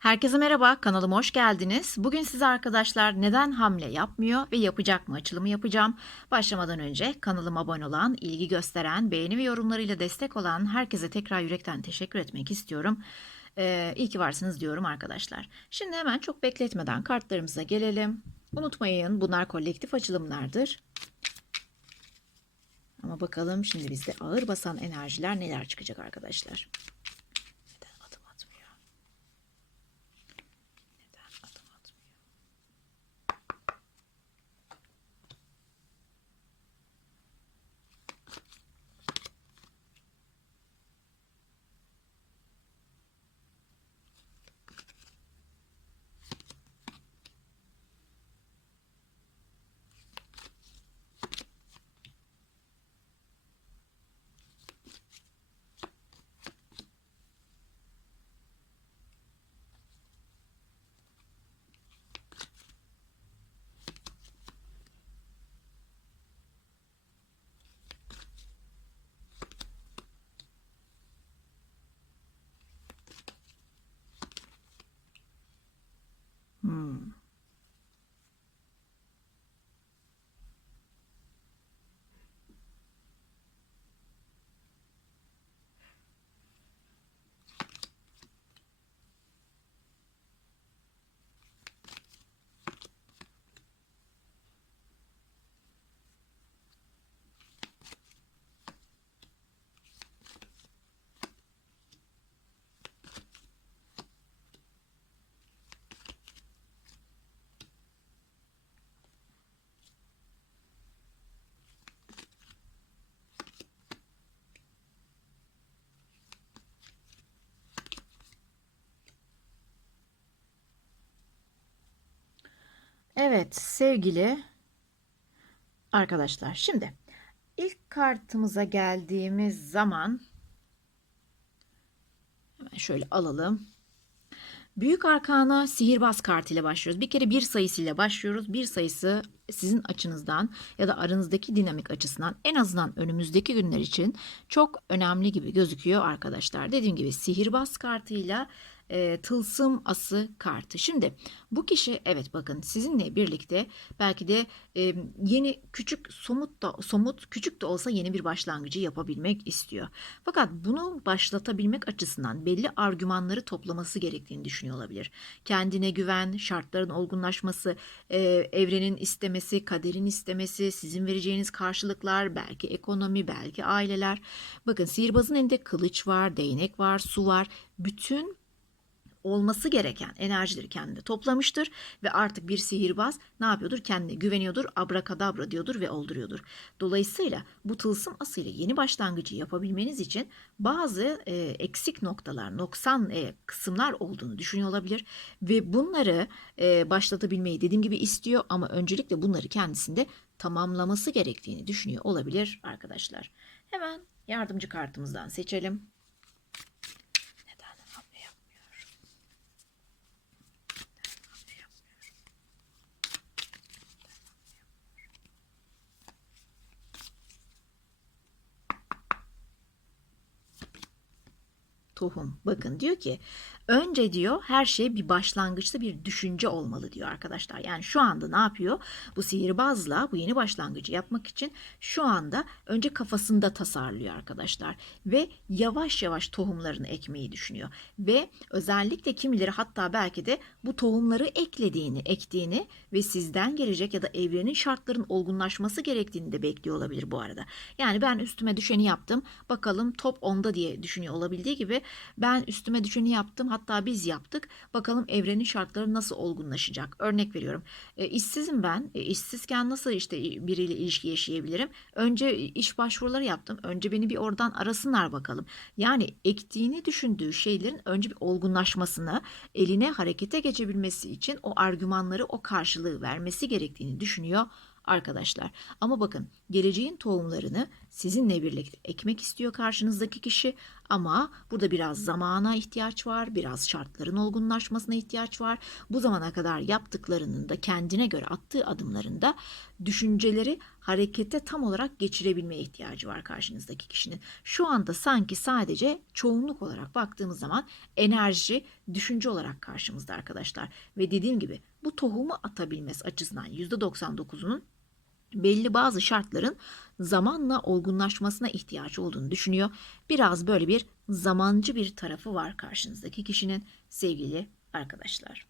Herkese merhaba, kanalıma hoş geldiniz. Bugün size arkadaşlar neden hamle yapmıyor ve yapacak mı açılımı yapacağım. Başlamadan önce kanalıma abone olan, ilgi gösteren, beğeni ve yorumlarıyla destek olan herkese tekrar yürekten teşekkür etmek istiyorum. Ee, iyi ki varsınız diyorum arkadaşlar. Şimdi hemen çok bekletmeden kartlarımıza gelelim. Unutmayın bunlar kolektif açılımlardır. Ama bakalım şimdi bizde ağır basan enerjiler neler çıkacak arkadaşlar. Evet sevgili arkadaşlar şimdi ilk kartımıza geldiğimiz zaman hemen şöyle alalım. Büyük Arkana sihirbaz kartıyla başlıyoruz. Bir kere bir sayısıyla başlıyoruz. Bir sayısı sizin açınızdan ya da aranızdaki dinamik açısından en azından önümüzdeki günler için çok önemli gibi gözüküyor arkadaşlar. Dediğim gibi sihirbaz kartıyla e, tılsım ası kartı. Şimdi bu kişi evet bakın sizinle birlikte belki de e, yeni küçük somut da somut küçük de olsa yeni bir başlangıcı yapabilmek istiyor. Fakat bunu başlatabilmek açısından belli argümanları toplaması gerektiğini düşünüyor olabilir. Kendine güven, şartların olgunlaşması, e, evrenin istemesi, kaderin istemesi, sizin vereceğiniz karşılıklar, belki ekonomi, belki aileler. Bakın sihirbazın elinde kılıç var, değnek var, su var. Bütün olması gereken enerjileri kendinde toplamıştır ve artık bir sihirbaz ne yapıyordur? Kendine güveniyordur, abrakadabra diyordur ve olduruyordur. Dolayısıyla bu tılsım asıyla yeni başlangıcı yapabilmeniz için bazı e, eksik noktalar, noksan e, kısımlar olduğunu düşünüyor olabilir ve bunları e, başlatabilmeyi dediğim gibi istiyor ama öncelikle bunları kendisinde tamamlaması gerektiğini düşünüyor olabilir arkadaşlar. Hemen yardımcı kartımızdan seçelim. Tohum. Bakın diyor ki önce diyor her şey bir başlangıçta bir düşünce olmalı diyor arkadaşlar. Yani şu anda ne yapıyor? Bu sihirbazla bu yeni başlangıcı yapmak için şu anda önce kafasında tasarlıyor arkadaşlar. Ve yavaş yavaş tohumlarını ekmeyi düşünüyor. Ve özellikle kimileri hatta belki de bu tohumları eklediğini, ektiğini ve sizden gelecek ya da evrenin şartların olgunlaşması gerektiğini de bekliyor olabilir bu arada. Yani ben üstüme düşeni yaptım. Bakalım top 10'da diye düşünüyor olabildiği gibi ben üstüme düşeni yaptım hatta biz yaptık. Bakalım evrenin şartları nasıl olgunlaşacak? Örnek veriyorum. E, işsizim ben. E, işsizken nasıl işte biriyle ilişki yaşayabilirim? Önce iş başvuruları yaptım. Önce beni bir oradan arasınlar bakalım. Yani ektiğini düşündüğü şeylerin önce bir olgunlaşmasını, eline harekete geçebilmesi için o argümanları, o karşılığı vermesi gerektiğini düşünüyor arkadaşlar. Ama bakın geleceğin tohumlarını sizinle birlikte ekmek istiyor karşınızdaki kişi Ama burada biraz zamana ihtiyaç var, biraz şartların olgunlaşmasına ihtiyaç var. Bu zamana kadar yaptıklarının da kendine göre attığı adımlarında düşünceleri harekete tam olarak geçirebilmeye ihtiyacı var karşınızdaki kişinin. Şu anda sanki sadece çoğunluk olarak baktığımız zaman enerji, düşünce olarak karşımızda arkadaşlar. Ve dediğim gibi bu tohumu atabilmesi açısından %99'unun belli bazı şartların zamanla olgunlaşmasına ihtiyaç olduğunu düşünüyor. Biraz böyle bir zamancı bir tarafı var karşınızdaki kişinin sevgili arkadaşlar.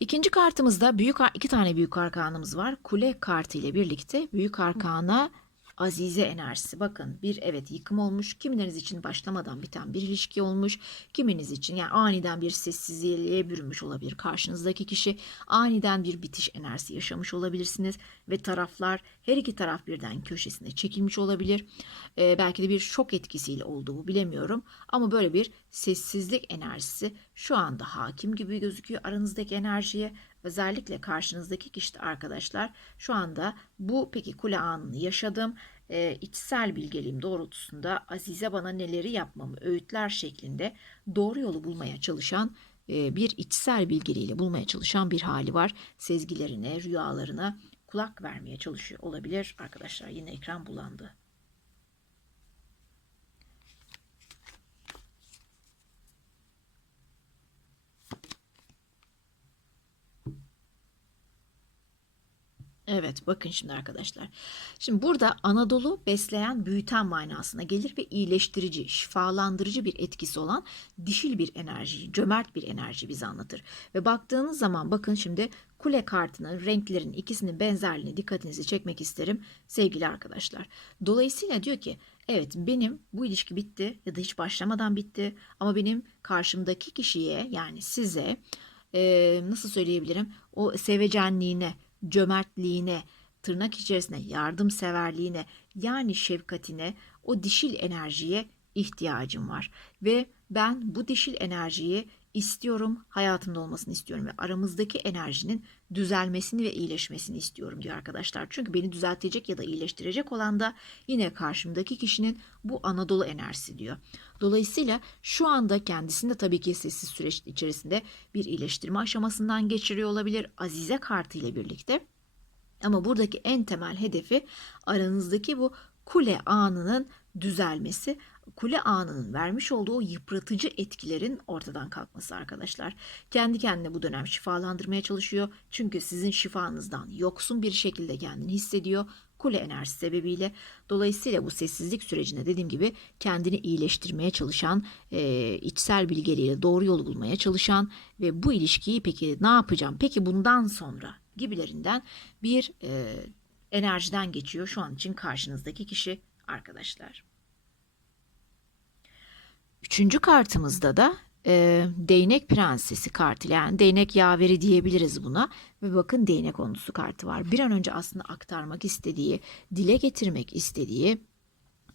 İkinci kartımızda büyük iki tane büyük arkanımız var. Kule kartı ile birlikte büyük arkana Azize enerjisi. Bakın bir evet yıkım olmuş. Kimileriniz için başlamadan biten bir ilişki olmuş. Kiminiz için yani aniden bir sessizliğe bürünmüş olabilir. Karşınızdaki kişi aniden bir bitiş enerjisi yaşamış olabilirsiniz. Ve taraflar her iki taraf birden köşesine çekilmiş olabilir. Ee, belki de bir şok etkisiyle olduğu bilemiyorum. Ama böyle bir sessizlik enerjisi şu anda hakim gibi gözüküyor aranızdaki enerjiye özellikle karşınızdaki kişi arkadaşlar şu anda bu peki kule anını yaşadım. E, içsel bilgeliğim doğrultusunda Azize bana neleri yapmamı öğütler şeklinde doğru yolu bulmaya çalışan e, bir içsel bilgeliğiyle bulmaya çalışan bir hali var. Sezgilerine, rüyalarına kulak vermeye çalışıyor olabilir arkadaşlar. Yine ekran bulandı. Evet bakın şimdi arkadaşlar. Şimdi burada Anadolu besleyen, büyüten manasına gelir ve iyileştirici, şifalandırıcı bir etkisi olan dişil bir enerjiyi, cömert bir enerji bize anlatır. Ve baktığınız zaman bakın şimdi kule kartının renklerin ikisinin benzerliğini dikkatinizi çekmek isterim sevgili arkadaşlar. Dolayısıyla diyor ki evet benim bu ilişki bitti ya da hiç başlamadan bitti ama benim karşımdaki kişiye yani size e, nasıl söyleyebilirim o sevecenliğine cömertliğine, tırnak içerisinde yardımseverliğine yani şefkatine, o dişil enerjiye ihtiyacım var. Ve ben bu dişil enerjiyi istiyorum, hayatımda olmasını istiyorum ve aramızdaki enerjinin düzelmesini ve iyileşmesini istiyorum diyor arkadaşlar. Çünkü beni düzeltecek ya da iyileştirecek olan da yine karşımdaki kişinin bu Anadolu enerjisi diyor. Dolayısıyla şu anda kendisinde tabii ki sessiz süreç içerisinde bir iyileştirme aşamasından geçiriyor olabilir Azize kartı ile birlikte. Ama buradaki en temel hedefi aranızdaki bu kule anının düzelmesi, kule anının vermiş olduğu yıpratıcı etkilerin ortadan kalkması arkadaşlar. Kendi kendine bu dönem şifalandırmaya çalışıyor. Çünkü sizin şifanızdan yoksun bir şekilde kendini hissediyor kule enerjisi sebebiyle. Dolayısıyla bu sessizlik sürecinde dediğim gibi kendini iyileştirmeye çalışan, e, içsel bilgeliğiyle doğru yolu bulmaya çalışan ve bu ilişkiyi peki ne yapacağım? Peki bundan sonra gibilerinden bir e, enerjiden geçiyor şu an için karşınızdaki kişi arkadaşlar. Üçüncü kartımızda da e, değnek prensesi kartı yani değnek yaveri diyebiliriz buna ve bakın değnek konusu kartı var. Bir an önce aslında aktarmak istediği, dile getirmek istediği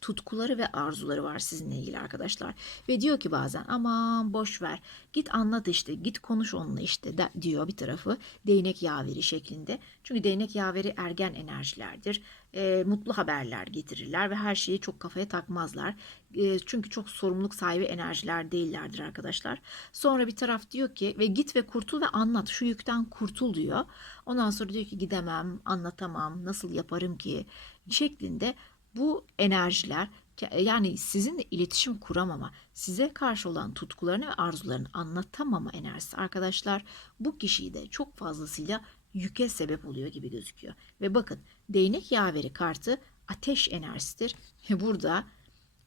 tutkuları ve arzuları var sizinle ilgili arkadaşlar. Ve diyor ki bazen aman boş ver git anlat işte git konuş onunla işte de, diyor bir tarafı değnek yaveri şeklinde. Çünkü değnek yaveri ergen enerjilerdir. E, mutlu haberler getirirler ve her şeyi çok kafaya takmazlar. E, çünkü çok sorumluluk sahibi enerjiler değillerdir arkadaşlar. Sonra bir taraf diyor ki ve git ve kurtul ve anlat şu yükten kurtul diyor. Ondan sonra diyor ki gidemem anlatamam nasıl yaparım ki şeklinde bu enerjiler yani sizinle iletişim kuramama, size karşı olan tutkularını ve arzularını anlatamama enerjisi arkadaşlar bu kişiyi de çok fazlasıyla yüke sebep oluyor gibi gözüküyor. Ve bakın değnek yaveri kartı ateş enerjisidir. Burada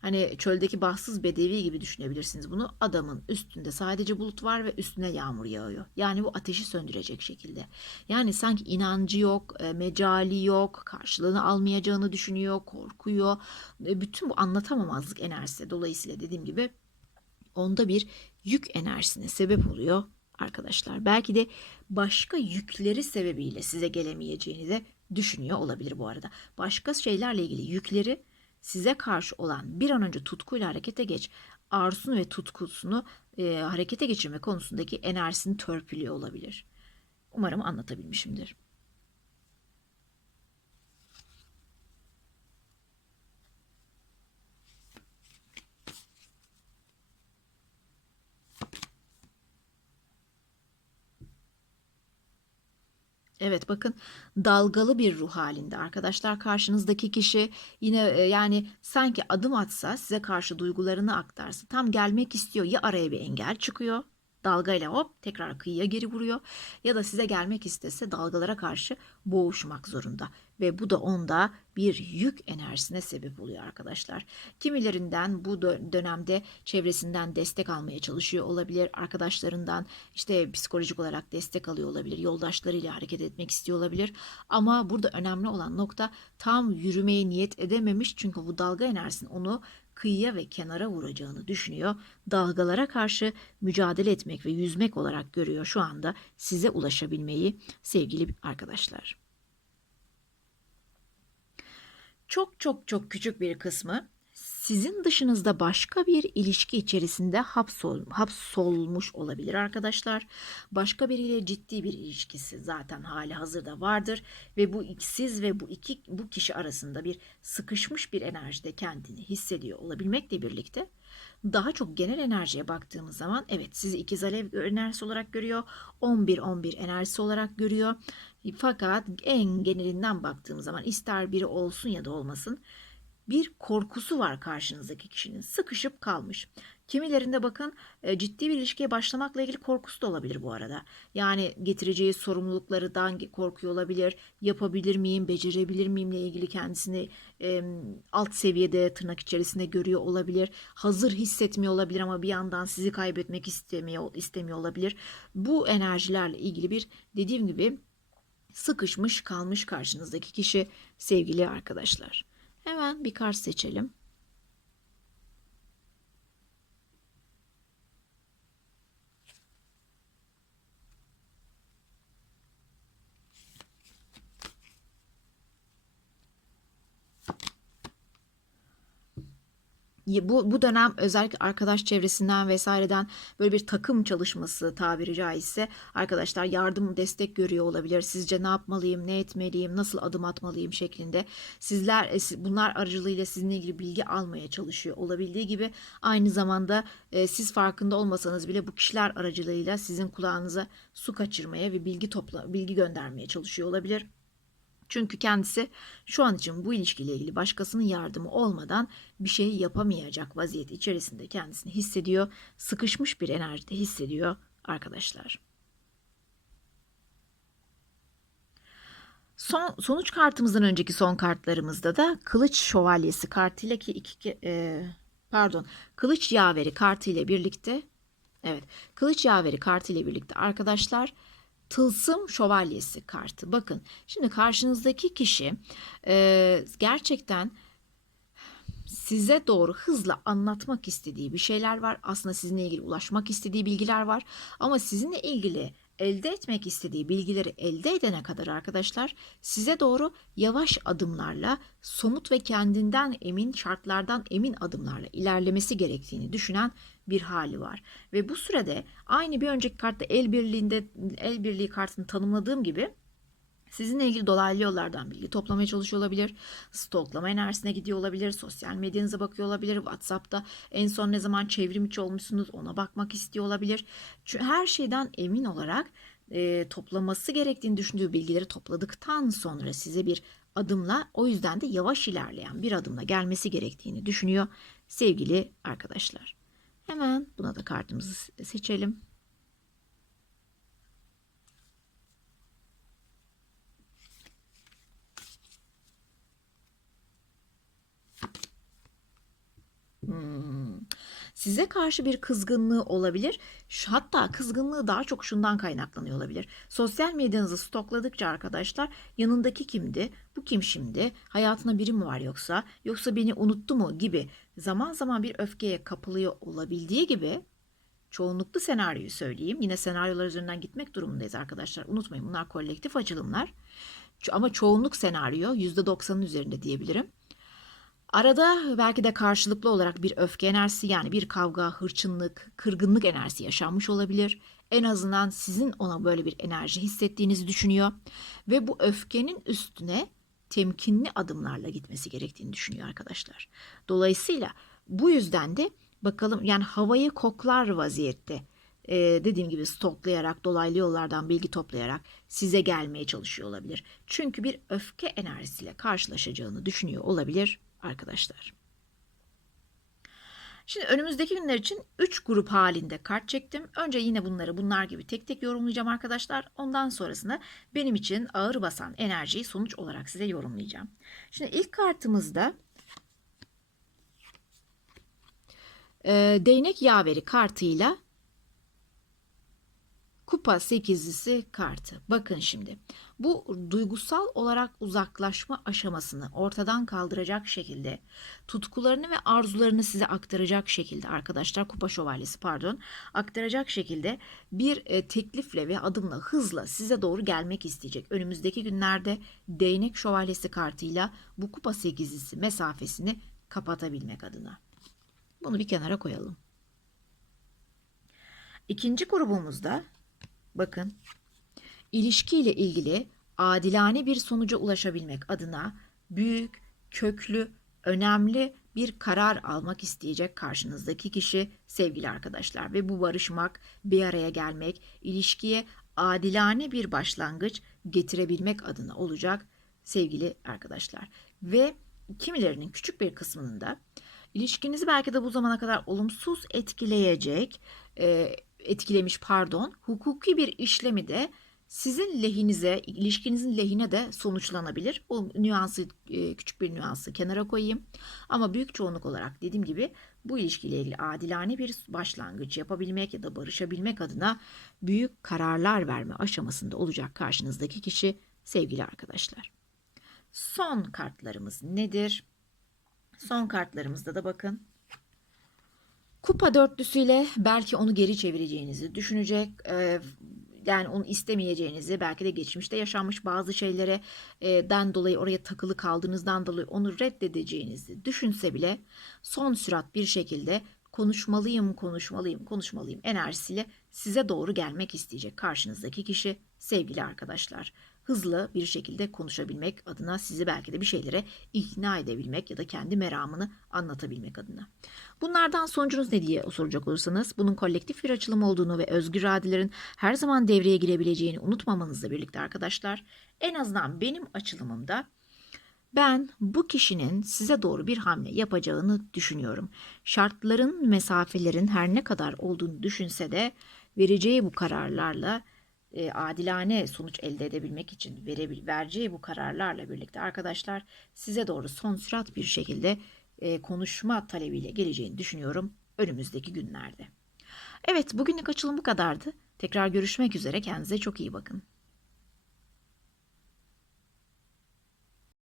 Hani çöldeki bahtsız bedevi gibi düşünebilirsiniz bunu. Adamın üstünde sadece bulut var ve üstüne yağmur yağıyor. Yani bu ateşi söndürecek şekilde. Yani sanki inancı yok, e, mecali yok, karşılığını almayacağını düşünüyor, korkuyor. E, bütün bu anlatamamazlık enerjisi. Dolayısıyla dediğim gibi onda bir yük enerjisine sebep oluyor arkadaşlar. Belki de başka yükleri sebebiyle size gelemeyeceğini de düşünüyor olabilir bu arada. Başka şeylerle ilgili yükleri size karşı olan bir an önce tutkuyla harekete geç arzusunu ve tutkusunu e, harekete geçirme konusundaki enerjisini törpülüyor olabilir. Umarım anlatabilmişimdir. Evet bakın dalgalı bir ruh halinde arkadaşlar karşınızdaki kişi yine e, yani sanki adım atsa size karşı duygularını aktarsa tam gelmek istiyor ya araya bir engel çıkıyor dalgayla hop tekrar kıyıya geri vuruyor. Ya da size gelmek istese dalgalara karşı boğuşmak zorunda. Ve bu da onda bir yük enerjisine sebep oluyor arkadaşlar. Kimilerinden bu dö- dönemde çevresinden destek almaya çalışıyor olabilir, arkadaşlarından işte psikolojik olarak destek alıyor olabilir, yoldaşlarıyla hareket etmek istiyor olabilir. Ama burada önemli olan nokta tam yürümeye niyet edememiş. Çünkü bu dalga enerjisinin onu kıyıya ve kenara vuracağını düşünüyor. Dalgalara karşı mücadele etmek ve yüzmek olarak görüyor şu anda size ulaşabilmeyi sevgili arkadaşlar. Çok çok çok küçük bir kısmı sizin dışınızda başka bir ilişki içerisinde hapsol, hapsolmuş olabilir arkadaşlar. Başka biriyle ciddi bir ilişkisi zaten hali hazırda vardır ve bu siz ve bu iki bu kişi arasında bir sıkışmış bir enerjide kendini hissediyor olabilmekle birlikte daha çok genel enerjiye baktığımız zaman evet sizi ikiz alev enerjisi olarak görüyor. 11-11 enerjisi olarak görüyor. Fakat en genelinden baktığımız zaman ister biri olsun ya da olmasın bir korkusu var karşınızdaki kişinin. Sıkışıp kalmış. Kimilerinde bakın e, ciddi bir ilişkiye başlamakla ilgili korkusu da olabilir bu arada. Yani getireceği sorumluluklardan korkuyor olabilir. Yapabilir miyim, becerebilir miyimle ilgili kendisini e, alt seviyede tırnak içerisinde görüyor olabilir. Hazır hissetmiyor olabilir ama bir yandan sizi kaybetmek istemiyor, istemiyor olabilir. Bu enerjilerle ilgili bir dediğim gibi sıkışmış kalmış karşınızdaki kişi sevgili arkadaşlar. Hemen bir kart seçelim. Bu, bu dönem özellikle arkadaş çevresinden vesaireden böyle bir takım çalışması tabiri caizse arkadaşlar yardım destek görüyor olabilir. Sizce ne yapmalıyım, ne etmeliyim, nasıl adım atmalıyım şeklinde. Sizler e, bunlar aracılığıyla sizinle ilgili bilgi almaya çalışıyor olabildiği gibi aynı zamanda e, siz farkında olmasanız bile bu kişiler aracılığıyla sizin kulağınıza su kaçırmaya ve bilgi topla bilgi göndermeye çalışıyor olabilir. Çünkü kendisi şu an için bu ilişkiyle ilgili başkasının yardımı olmadan bir şey yapamayacak vaziyet içerisinde kendisini hissediyor. Sıkışmış bir enerjide hissediyor arkadaşlar. Son, sonuç kartımızdan önceki son kartlarımızda da Kılıç Şövalyesi kartıyla ki iki e, pardon Kılıç Yaveri kartıyla birlikte evet Kılıç Yaveri kartıyla birlikte arkadaşlar Tılsım Şövalyesi kartı. Bakın şimdi karşınızdaki kişi e, gerçekten size doğru hızla anlatmak istediği bir şeyler var. Aslında sizinle ilgili ulaşmak istediği bilgiler var. Ama sizinle ilgili elde etmek istediği bilgileri elde edene kadar arkadaşlar size doğru yavaş adımlarla somut ve kendinden emin şartlardan emin adımlarla ilerlemesi gerektiğini düşünen bir hali var. Ve bu sürede aynı bir önceki kartta el birliğinde el birliği kartını tanımladığım gibi Sizinle ilgili dolaylı yollardan bilgi toplamaya çalışıyor olabilir. Stoklama enerjisine gidiyor olabilir. Sosyal medyanıza bakıyor olabilir. WhatsApp'ta en son ne zaman çevrim içi olmuşsunuz ona bakmak istiyor olabilir. Çünkü her şeyden emin olarak e, toplaması gerektiğini düşündüğü bilgileri topladıktan sonra size bir adımla o yüzden de yavaş ilerleyen bir adımla gelmesi gerektiğini düşünüyor sevgili arkadaşlar. Hemen buna da kartımızı seçelim. Hmm. Size karşı bir kızgınlığı olabilir. Hatta kızgınlığı daha çok şundan kaynaklanıyor olabilir. Sosyal medyanızı stokladıkça arkadaşlar yanındaki kimdi? Bu kim şimdi? Hayatına biri mi var yoksa? Yoksa beni unuttu mu gibi zaman zaman bir öfkeye kapılıyor olabildiği gibi çoğunluklu senaryoyu söyleyeyim. Yine senaryolar üzerinden gitmek durumundayız arkadaşlar. Unutmayın bunlar kolektif açılımlar. Ama çoğunluk senaryo %90'ın üzerinde diyebilirim. Arada belki de karşılıklı olarak bir öfke enerjisi yani bir kavga, hırçınlık, kırgınlık enerjisi yaşanmış olabilir. En azından sizin ona böyle bir enerji hissettiğinizi düşünüyor ve bu öfkenin üstüne temkinli adımlarla gitmesi gerektiğini düşünüyor arkadaşlar. Dolayısıyla bu yüzden de bakalım yani havayı koklar vaziyette e, dediğim gibi stoklayarak, dolaylı yollardan bilgi toplayarak size gelmeye çalışıyor olabilir. Çünkü bir öfke enerjisiyle karşılaşacağını düşünüyor olabilir arkadaşlar. Şimdi önümüzdeki günler için 3 grup halinde kart çektim. Önce yine bunları bunlar gibi tek tek yorumlayacağım arkadaşlar. Ondan sonrasında benim için ağır basan enerjiyi sonuç olarak size yorumlayacağım. Şimdi ilk kartımızda e, değnek yaveri kartıyla kupa sekizlisi kartı. Bakın şimdi bu duygusal olarak uzaklaşma aşamasını ortadan kaldıracak şekilde tutkularını ve arzularını size aktaracak şekilde arkadaşlar kupa şövalyesi pardon aktaracak şekilde bir e, teklifle ve adımla hızla size doğru gelmek isteyecek. Önümüzdeki günlerde değnek şövalyesi kartıyla bu kupa sekizlisi mesafesini kapatabilmek adına. Bunu bir kenara koyalım. İkinci grubumuzda bakın ilişkiyle ilgili adilane bir sonuca ulaşabilmek adına büyük, köklü, önemli bir karar almak isteyecek karşınızdaki kişi sevgili arkadaşlar ve bu barışmak, bir araya gelmek, ilişkiye adilane bir başlangıç getirebilmek adına olacak sevgili arkadaşlar. Ve kimilerinin küçük bir kısmının da ilişkinizi belki de bu zamana kadar olumsuz etkileyecek, e, etkilemiş pardon, hukuki bir işlemi de sizin lehinize, ilişkinizin lehine de sonuçlanabilir. Bu nüansı, e, küçük bir nüansı kenara koyayım. Ama büyük çoğunluk olarak dediğim gibi bu ilişkiyle ilgili adilane bir başlangıç yapabilmek ya da barışabilmek adına büyük kararlar verme aşamasında olacak karşınızdaki kişi sevgili arkadaşlar. Son kartlarımız nedir? Son kartlarımızda da bakın. Kupa dörtlüsüyle belki onu geri çevireceğinizi düşünecek, e, yani onu istemeyeceğinizi, belki de geçmişte yaşanmış bazı şeylere e, den dolayı oraya takılı kaldığınızdan dolayı onu reddedeceğinizi düşünse bile son sürat bir şekilde konuşmalıyım, konuşmalıyım, konuşmalıyım enerjisiyle size doğru gelmek isteyecek karşınızdaki kişi sevgili arkadaşlar. Hızlı bir şekilde konuşabilmek adına sizi belki de bir şeylere ikna edebilmek ya da kendi meramını anlatabilmek adına. Bunlardan sonucunuz ne diye soracak olursanız bunun kolektif bir açılım olduğunu ve özgür iradelerin her zaman devreye girebileceğini unutmamanızla birlikte arkadaşlar en azından benim açılımımda ben bu kişinin size doğru bir hamle yapacağını düşünüyorum. Şartların, mesafelerin her ne kadar olduğunu düşünse de vereceği bu kararlarla e, adilane sonuç elde edebilmek için verebil, vereceği bu kararlarla birlikte arkadaşlar size doğru son sürat bir şekilde e, konuşma talebiyle geleceğini düşünüyorum önümüzdeki günlerde. Evet bugünlük açılım bu kadardı. Tekrar görüşmek üzere kendinize çok iyi bakın.